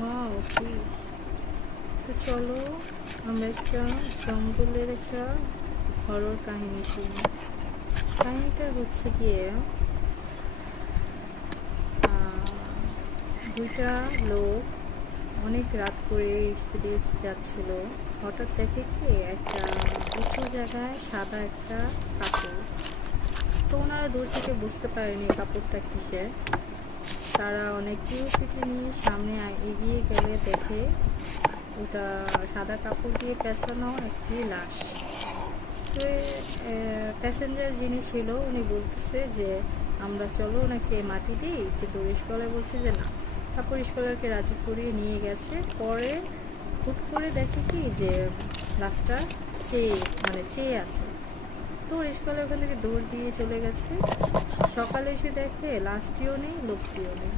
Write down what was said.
Wow কি! তো চলো আমরা একটা জঙ্গলের একটা হরর কাহিনী শুনি। কাহিনীটা হচ্ছে গিয়ে দুইটা লোক অনেক রাত করে রিক্সা দিয়ে যাচ্ছিল। হঠাৎ দেখে কি একটা উঁচু জায়গায় সাদা একটা কাপড়। তো ওনারা দূর থেকে বুঝতে পারেনি কাপড়টা কিসের। তারা অনেক কিউরিওসিটি নিয়ে সামনে এগিয়ে গেলে দেখে ওটা সাদা কাপড় দিয়ে পেঁচানো একটি লাশ। তো প্যাসেঞ্জার যিনি ছিল উনি বলতেছে যে আমরা চলো ওনাকে মাটি দিই, কিন্তু রিস্কওয়ালা বলছে যে না। তারপর রিস্কওয়ালাকে রাজি করিয়ে নিয়ে গেছে। পরে হুট করে দেখে কি যে লাশটা চেয়ে আছে। তো রিস্কওয়ালা ওখান থেকে দৌড় দিয়ে চলে গেছে। সকালে এসে দেখে লাশটিও নেই, লোকটিও নেই।